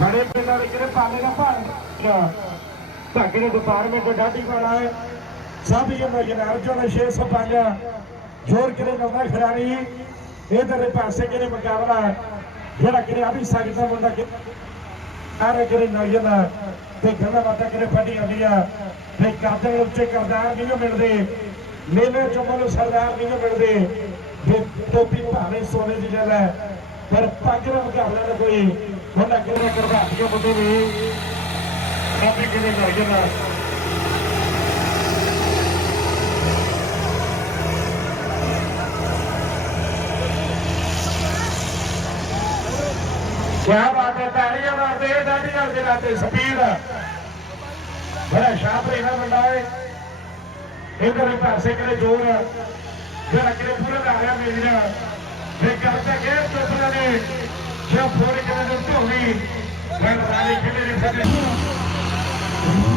ਸਾਡੇ ਪਿੰਡਾਂ ਦੇ ਕਿਹੜੇ ਪਾਲੇ ਦਾ ਭਾਰ ਧਾਗੇ ਦੇ ਡਿਪਾਰਟਮੈਂਟ ਡਾਟੀ ਵਾਲਾ ਹੈ। ਸਭ ਇਹ ਜਨਾਬ ਜੋ 605 ਜੋਰ ਕਿਰੇ ਨਵਾਂ ਖਿਡਾਰੀ ਇਧਰ ਪਾਸੇ ਕਿਹੜੇ ਮੁਕਾਬਲਾ ਜਿਹੜਾ ਕਿਰੇ ਆ ਵੀ ਸਕਦਾ ਮੁੰਡਾ ਕਿ ਸਾਰੇ ਕਿਰੇ ਨੌਜਵਾਨ ਤੇ ਗੱਲਾਂ ਬਾਤਾਂ ਕਿਰੇ ਫੜੀ ਆਉਂਦੀਆਂ ਤੇ ਕਰਦੇ ਉੱਚੇ ਕਰਦਾਰ ਨਹੀਂ ਮਿਲਦੇ। ਮੇਲੇ ਚੋਂ ਸਰਦਾਰ ਨਹੀਂ ਮਿਲਦੇ। ਤੇ ਟੋਪੀ ਭਾਵੇਂ ਸੋਨੇ ਦੀ ਲੈ ਹੈ ਪਰ ਪੱਗ ਦਾ ਮੁਕਾਬਲਾ ਨਾ ਕੋਈ ਉਹਨਾਂ ਕਿਰੇ ਕਰਵਾ ਕੇ ਮੁੰਡੇ ਵੀ ਕਾਫੀ ਕਿਰੇ ਨੌਜਵਾਨ ਕਿਆ ਬਾਤ ਹੈ ਤਾੜੀਆਂ ਮਾਰਦੇ ਦਾੜੀਆਂ ਦੇ ਲਾਤੇ ਸਪੀਡ ਬੜਾ ਸ਼ਾਪਰੀ ਨਾ ਮੁੰਡਾ ਹੈ ਇਧਰ ਹੀ ਪਾਸੇ ਕਰੇ ਜੋਰ ਜਿਹੜਾ ਕਿਰੇ ਪੂਰਾ ਦਾ ਆਇਆ ਮੇਰੀਆ ਫਿਰ ਕਰਦਾ ਕਿ ਚੋਪੜਾ ਨੇ ਜੇ ਫੋੜ ਕੇ ਨੇ ਧੋਣੀ ਮੈਂ ਰਾਣੀ ਕਿਲੇ ਨੇ ਸਾਡੇ